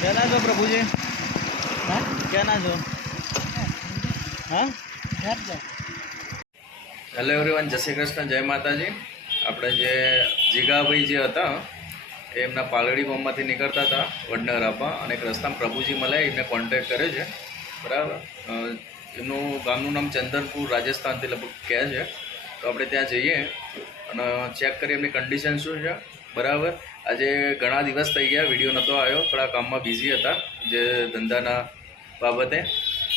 क्या ना जो प्रभु जी क्या ना जो हाँ હેલો એવરીવન, જય શ્રી કૃષ્ણ, જય માતાજી. આપણે જે જીગાભાઈ જે હતા એ એમના પાલડી ગામમાંથી નીકળતા હતા વડનગર આપવા, અને એક રસ્તામાં પ્રભુજી મળ્યા, એમને કોન્ટેક્ટ કર્યો છે. બરાબર. એમનું ગામનું નામ ચંદનપુર, રાજસ્થાનથી લગભગ કહે છે. તો આપણે ત્યાં જઈએ અને ચેક કરીએ એમની કન્ડિશન શું છે. બરાબર. આજે ઘણા દિવસ થઈ ગયા, વિડીયો નહોતો આવ્યો, થોડા કામમાં બિઝી હતા જે ધંધાના બાબતે.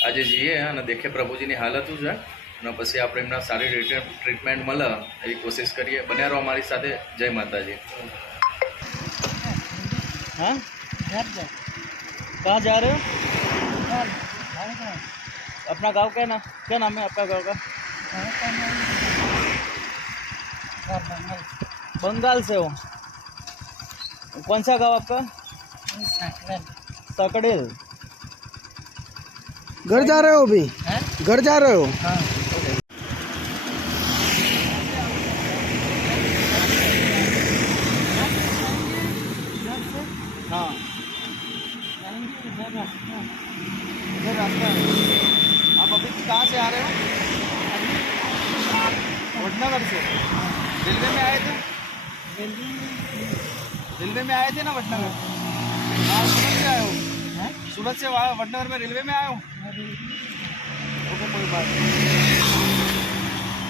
આજે જઈએ અને દેખીએ પ્રભુજીની હાલત શું છે, અને પછી આપણે એમના સારી ટ્રીટમેન્ટ મળે એવી કોશિશ કરીએ. બન્યા રહો અમારી સાથે. જય માતાજી. हाँ कहाँ जा रहे हो? अपना गांव क्या नाम है आपका गांव का? बंगाल से हो? कौन सा गांव आपका? सकड़ेल. घर जा रहे हो अभी? घर जा रहे हो? हाँ. हाँ इधर रास्ता है. आप अभी कहाँ से आ रहे हो? वडनगर से. रेलवे में आए थे? रेलवे में आए थे ना वडनगर? हाँ, सूरत से आए हो? सूरत से वहाँ वडनगर में रेलवे में आए हो? ओके, कोई बात नहीं.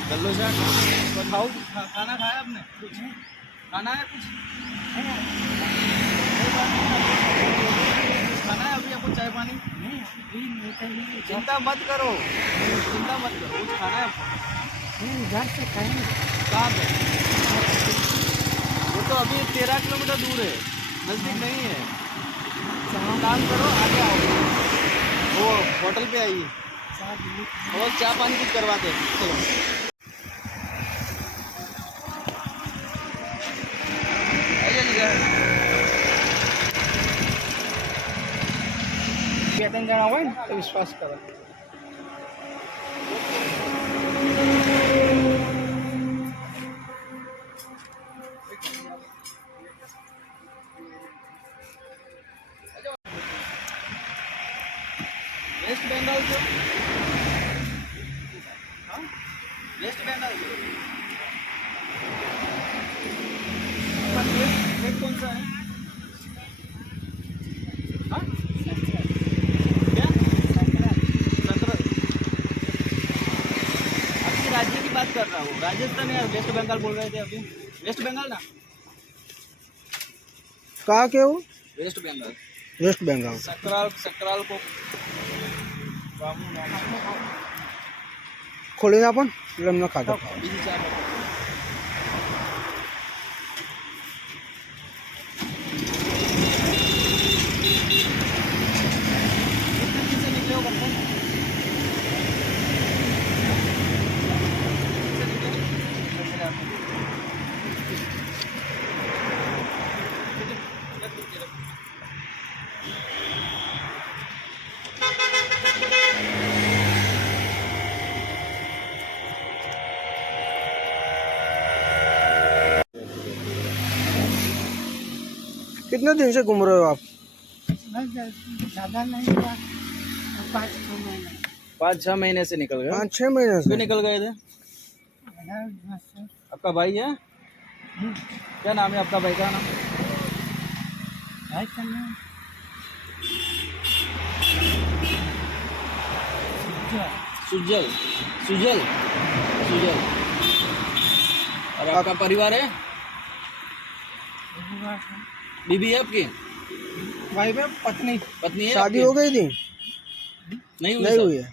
चलो सर, बताओ खाना खाया आपने? कुछ खाना है? कुछ खाना है अभी आपको? चाय पानी? चिंता मत करो, चिंता मत करो. कुछ खाना है आपको? घर से खाएंगे. कहाँ पे? वो तो अभी 13 किलोमीटर दूर है, नज़दीक नहीं है. काम करो, आगे आओ, वो होटल पे आइए और चाय पानी कुछ करवाते हैं. चलो. બે ત્રણ જણા હોય ને તો વિશ્વાસ કરો. वेस्ट बंगाल से? हाँ, वेस्ट बंगाल से. स्टेट कौन सा है? हाँ, क्या संक्रांत? आपकी राज्य की बात कर रहा हूँ. राजस्थान या वेस्ट बंगाल बोल रहे थे अभी? वेस्ट बंगाल ना? कहाँ के हो? वेस्ट बंगाल. वेस्ट बंगाल. सकराल को ખોલીને આપો ને એટલે એમને ખાતા. બીજી ચાર कितने दिन से घूम रहे हो आप? ज़्यादा नहीं हुआ, 5-6 महीने. 5-6 महीने से निकल गए. 5-6 महीने क्यों से. निकल गए थे? आपका भाई है? क्या नाम है आपका भाई का नाम? भाई का नाम सुजल. सुजल. सुजल. और आपका परिवार है? बीबी है आपकी? वाइफ है, पत्नी. पत्नी है? शादी आपकी? हो गई थी? नहीं हुई? नहीं सर? हुई है.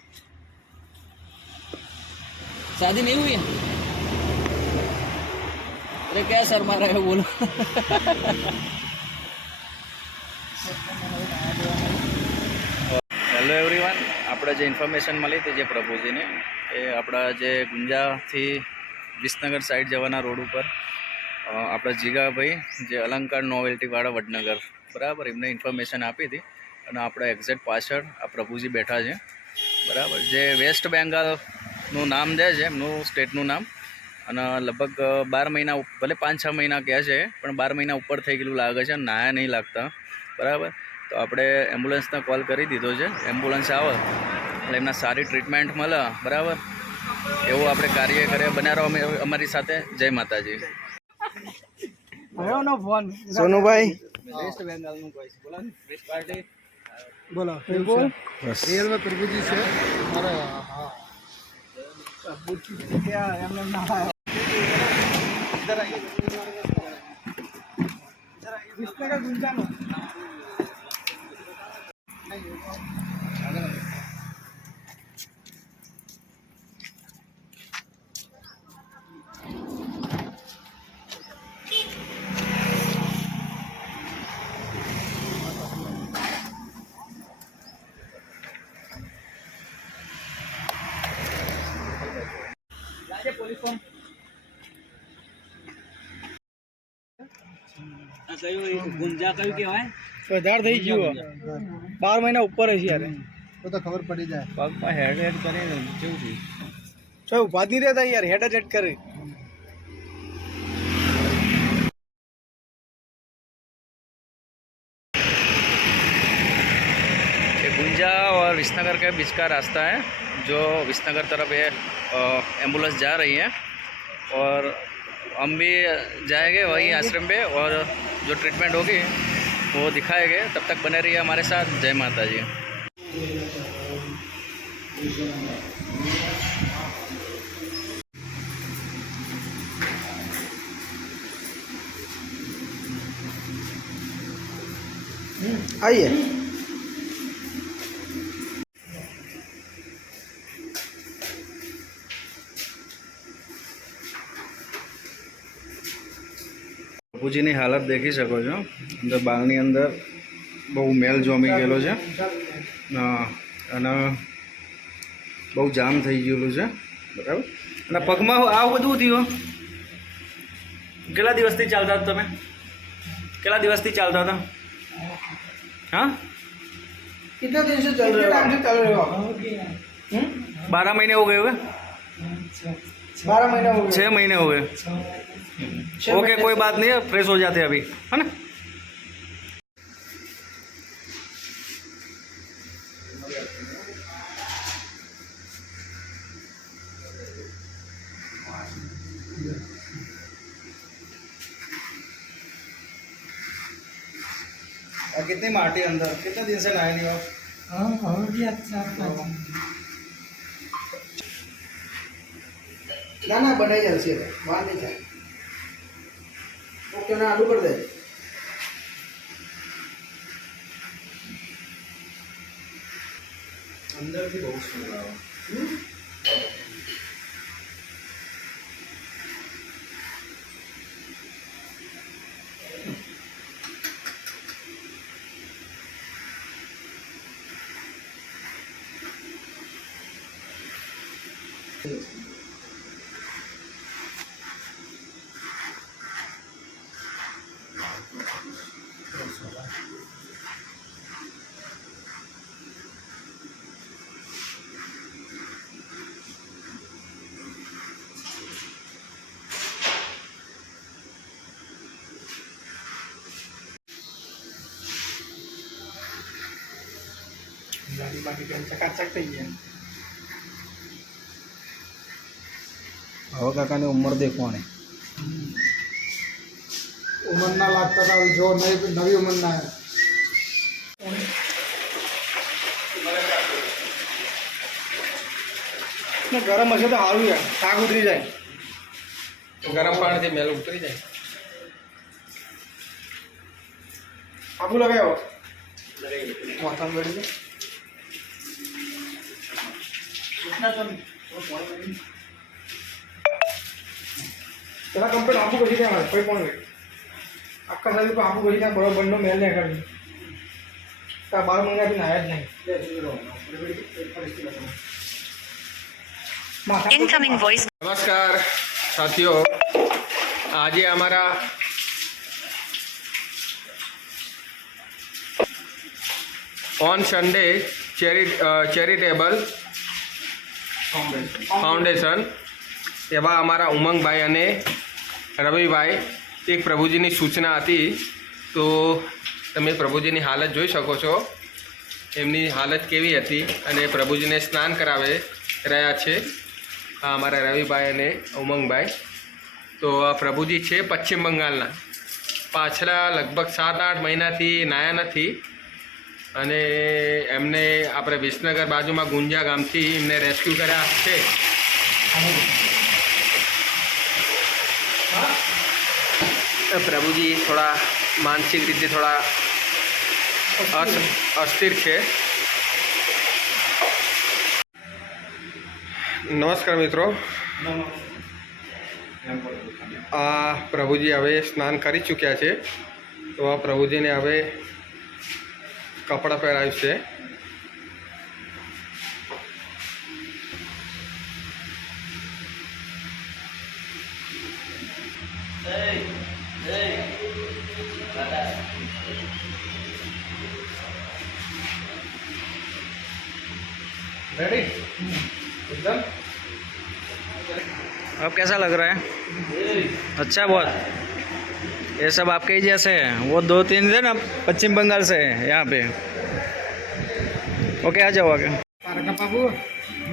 शादी नहीं हुई है? अरे क्या सर मारा है, बोलो. હેલો એવરીવન, આપણે જે ઇન્ફોર્મેશન મળી હતી જે પ્રભુજીને, એ આપણા જે ગુંજાથી વિસનગર સાઈડ જવાના રોડ ઉપર આપણા જીગાભાઈ જે અલંકાર નોવેલ્ટીવાળા વડનગર, બરાબર, એમને ઇન્ફોર્મેશન આપી હતી. અને આપણે એક્ઝેક્ટ પાછળ આ પ્રભુજી બેઠા છે. બરાબર. જે વેસ્ટ બેંગાલનું નામ દે છે એમનું સ્ટેટનું નામ. અને લગભગ 12 મહિના, ભલે 5-6 મહિના કહે છે, પણ 12 મહિના ઉપર થઈ ગયેલું લાગે છે. નાયા નહીં લાગતા. બરાબર. તો આપણે એમ્બ્યુલન્સને કોલ કરી દીધો છે. એમ્બ્યુલન્સ આવે એટલે એમના સારી ટ્રીટમેન્ટ મળે, બરાબર, એવું આપણે કાર્ય કરીએ. બન્યા રહો અમારી સાથે. જય માતાજી. આવ્યો નો ફોન સોનુભાઈ વેસ્ટ બેંગાલ નું કોઈ બોલો ને વેસ્ટ પાર્ટી બોલો બોલ બસ रियल में प्रभुजी से अरे हाँ प्रभुजी से क्या हमने नहा इधर आइए विष्णु का गुंजान ગુંજા કયું કહેવાય? વધારે થઈ ગયું 12 મહિના ઉપર હશે યાર તો ખબર પડી જાય પગમાં હેડ હેડ કરીને કેવું છે? તો ઉભા નહીં રહેતા યાર હેડ જ કરે ये गुंजा और विसनगर के बीच का रास्ता है, जो विसनगर तरफ ये एम्बुलेंस जा रही है, और हम भी जाएंगे वहीं आश्रम पे, और जो ट्रीटमेंट होगी वो दिखाएंगे. तब तक बने रहिए हमारे साथ. जय माता जी. आइए પ્રભુજીની હાલત દેખી શકો છો. અંદર બાળની અંદર બહુ મેલ જોમી ગયેલો છે, અને બહુ જામ થઈ ગયેલું છે, બરાબર. અને પગમાં આવું બધું થયું. કેટલા દિવસથી ચાલતા હતા તમે? કેટલા દિવસથી ચાલતા હતા? हाँ, कितने दिन से चल रहे हो? 12 महीने हो गए होंगे. 12 महीने हो 6 महीने हो गए. ओके, कोई बात नहीं है, फ्रेश हो जाते हैं अभी, है ना. कितनी माटी अंदर, कितने दिन से नहाए नहीं हो? हाँ हो गया 4-5 ना ना बनाई जल्दी से बाहर नहीं जाए. ओके ना आलू कर दे. अंदर भी बहुत सुंदर है. बाकी चकाचक થઈ ગયા હવે કાકાની ઉંમર દેખવાની. ઉંમરના લાગતા હતા જો નવી ઉંમરના ગરમ હશે તો સારું યાર શાક ઉતરી જાય ગરમ પાણીથી મેલ ઉતરી જાય. આબુ લગાવ્યો માથામાં ગળી દે પેલા કમ્પ્લીટ આબુ કરી દે મારે કોઈ પણ આખા સાહેબ આબુ કરી દે બરોબર નો મેલ નહીં કરી 12 મહિનાથી નાયા જ નહીં Incoming voice. નમસ્કાર સાથીઓ, આજે અમારા ઓન સન્ડે ચેરિટેબલ ફાઉન્ડેશન એવા અમારા ઉમંગભાઈ અને રવિભાઈ એક પ્રભુજીની સૂચના હતી, તો તમે પ્રભુજીની હાલત જોઈ શકો છો, એમની હાલત કેવી હતી અને પ્રભુજીને સ્નાન કરાવે રહ્યા છે આ અમારા રવિભાઈ અને ઉમંગભાઈ. તો આ પ્રભુજી છે પશ્ચિમ બંગાળના, પાછલા લગભગ 7-8 મહિનાથી નાયા નથી અને એમને આપણે વિસનગર બાજુમાં ગુંજા ગામથી એમને રેસ્ક્યુ કર્યા છે. પ્રભુજી થોડા માનસિક રીતે થોડા અસ્થિર છે. નમસ્કાર મિત્રો, આ પ્રભુજી હવે સ્નાન કરી ચૂક્યા છે. તો આ પ્રભુજીને હવે કપડાં પહેરાવ્યું છે. रेडी एकदम. अब कैसा लग रहा है? अच्छा बहुत. ये सब आपके ही जैसे हैं. वो 2-3 थे ना पश्चिम बंगाल से यहाँ पे. ओके आ जाओ आगे. તારકા બાબુ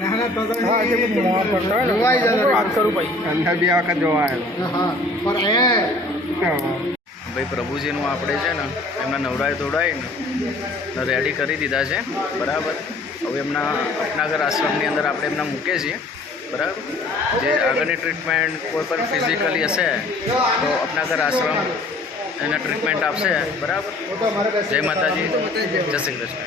ના તો જોવાઈ જાય વાત કરું ભાઈ. અંદર 2 વખત જોવા આવ્યો. હા પણ એ ભાઈ પ્રભુજીનું આપણે છે ને એમના નવડાવી ધોવડાવીને રેડી કરી દીધા છે, બરાબર. હવે એમના અપનાગર આશ્રમની અંદર આપણે એમના મૂકીએ છીએ, બરાબર. જે આગળની ટ્રીટમેન્ટ કોઈ પણ ફિઝિકલી હશે તો અપનાગર આશ્રમ એને ટ્રીટમેન્ટ આપશે, બરાબર. જય માતાજી, જય શ્રી કૃષ્ણ.